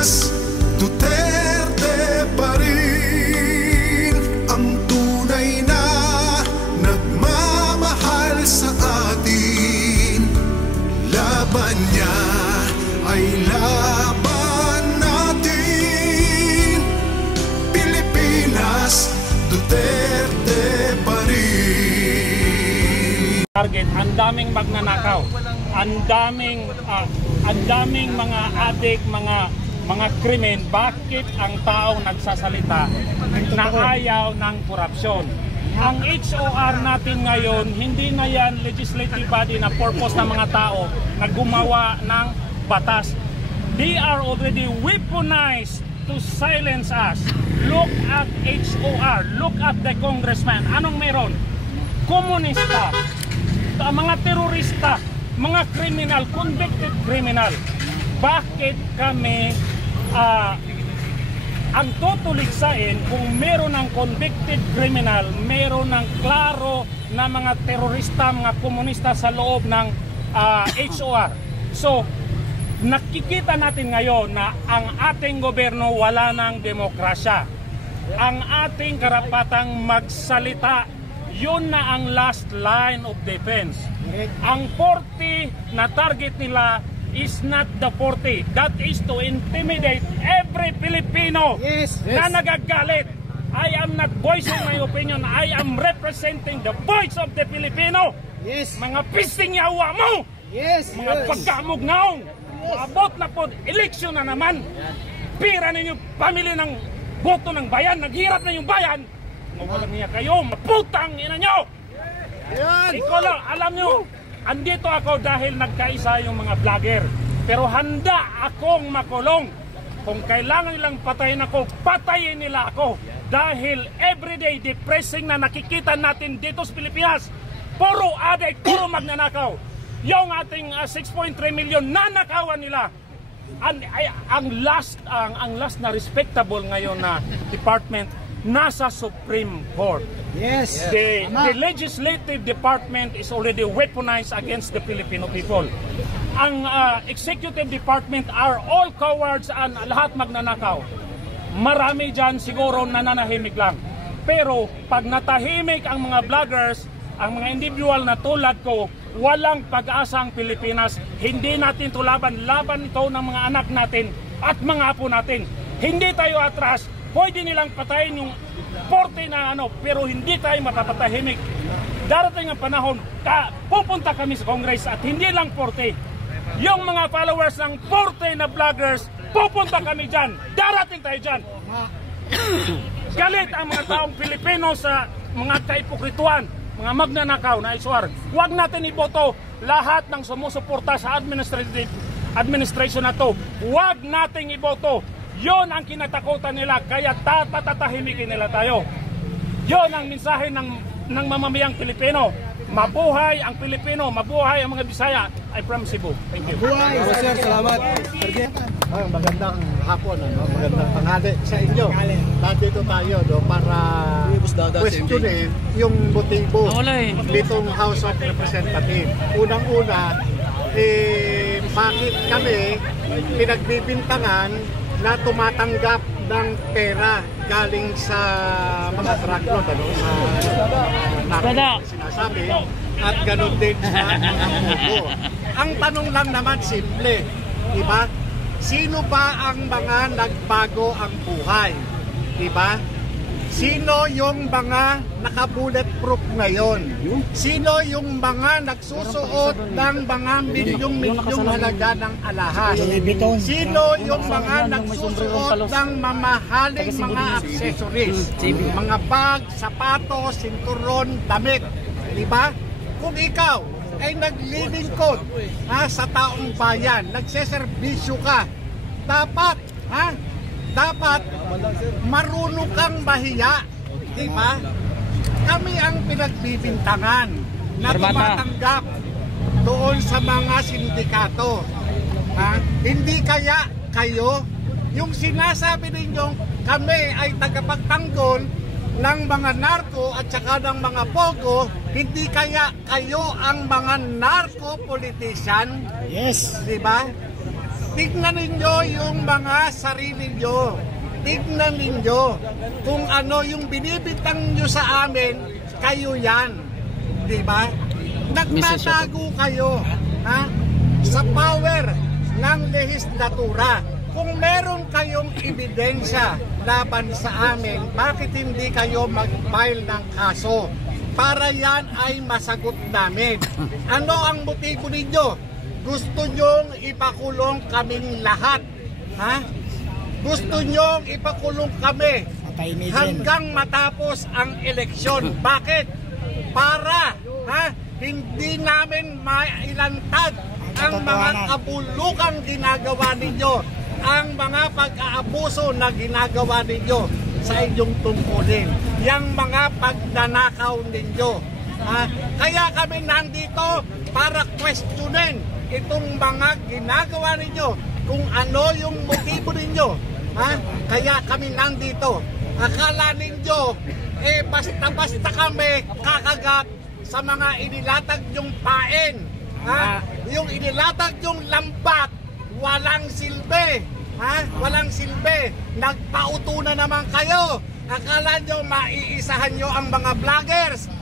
Pilipinas, Duterte pa rin ang tunay na nagmamahal sa atin. Laban niya ay laban natin. Pilipinas, Duterte pa rin. Target, ang daming magnanakaw, ang daming mga adik, mga krimen. Bakit ang tao nagsasalita na ayaw ng korupsyon? Ang HOR natin ngayon, hindi na yan legislative body na purpose ng mga tao na gumawa ng batas. They are already weaponized to silence us. Look at HOR, look at the congressman. Anong meron? Komunista, mga terorista, mga criminal, convicted criminal. Bakit kami ang tutuligsain kung meron ng convicted criminal, meron ng klaro na mga terorista, mga komunista sa loob ng HOR? So, nakikita natin ngayon na ang ating gobyerno wala ng demokrasya. Ang ating karapatang magsalita, yun na ang last line of defense. Ang 40 na target nila is not the 40. That is to intimidate every Filipino na nagagalit. I am not voicing my opinion. I am representing the voice of the Filipino. Mga pisting yawa mo! Mga pagkamugnaong! Abot na po, eleksyon na naman. Pira ninyo, pamili ng boto ng bayan. Naghirap na yung bayan. Mawalang niya kayo, maputang ina nyo! Ikaw lang, alam nyo, andito ako dahil nagkaisa yung mga vlogger. Pero handa akong makulong. Kung kailangan nilang patayin ako, patayin nila ako. Dahil everyday depressing na nakikita natin dito sa Pilipinas. Puro addict, puro magnanakaw. Yung ating 6.3 million nanakawan nila. Ang last na respectable ngayon na department nasa Supreme Court. The legislative department is already weaponized against the Filipino people. Ang executive department are all cowards and lahat magnanakaw. Marami dyan siguro nananahimik lang. Pero pag natahimik ang mga vloggers, ang mga individual na tulad ko, walang pag-asa ang Pilipinas. Hindi natin ito laban ito ng mga anak natin at mga apo natin. Hindi tayo atras. Pwede nilang patayin yung 40 na pero hindi tayo mapapatahimik. Darating ang panahon, pupunta kami sa Congress at hindi lang 40. Yung mga followers ng 40 na vloggers, pupunta kami dyan. Darating tayo dyan. Galit ang mga taong Pilipino sa mga kaipokrituan, mga magnanakaw na HOR. Huwag natin iboto lahat ng sumusuporta sa administration na to. Huwag nating iboto. Yon ang kinatakutan nila, kaya tatahimikin nila tayo. Yon ang mensahe ng mamamayang Pilipino. Mabuhay ang Pilipino, mabuhay ang mga Bisaya. I'm from Cebu. Thank you. Mabuhay, sir. Salamat. Magandang hapon, magandang tanghali sa inyo. Nandito tayo para questionin yung motibo nitong House of Representatives. Unang-una, bakit kami pinagbibintangan na tumatanggap ng pera galing sa mga drug lord, sa sinasabi, at ganoon din sa mga mogo. Ang tanong lang naman simple, diba? Sino ba ang mga nagbago ang buhay? Diba? Sino yung mga naka-bulletproof ngayon? Sino yung mga nagsusuot ng mga milyong-milyong halaga ng alahas? Sino yung mga nagsusuot ng mamahaling mga accessories? Mga bag, sapatos, sinturon, damit. Diba? Kung ikaw ay naglilingkod sa taong bayan, nagseserbisyo ka, dapat marunong kang mahiya, di ba? Kami ang pinagbibintangan na tumatanggap doon sa mga sindikato. Hindi kaya kayo, yung sinasabi ninyo kami ay tagapagtanggol ng mga narko at saka ng mga pogo, hindi kaya kayo ang mga narco politician? Di ba? tignan ninyo yung mga sarili nyo. Tignan ninyo kung ano yung binibintang nyo sa amin, kayo yan. Di ba? Nagtatago kayo, ha? Sa power ng lehislatura. Kung meron kayong ebidensya laban sa amin, bakit hindi kayo mag-file ng kaso? Para yan ay masagot namin. Ano ang motibo ninyo? Gusto nyong ipakulong kaming lahat, ha? Gusto nyong ipakulong kami hanggang matapos ang eleksyon. Bakit? Para hindi namin mailantad ang mga kabulukang ginagawa ninyo, ang mga pag-aabuso na ginagawa ninyo sa inyong tungkulin, yung mga pagdanakaw ninyo. Kaya kami nandito para questionin itong mga ginagawa ninyo, kung ano yung motibo ninyo. Kaya kami nandito. Akala ninyo, basta-basta kami kakagat sa mga inilatag nyong pain. Yung inilatag nyong lambat, walang silbi. Walang silbi. Nagpauto na naman kayo. Akala nyo maiisahan nyo ang mga vloggers.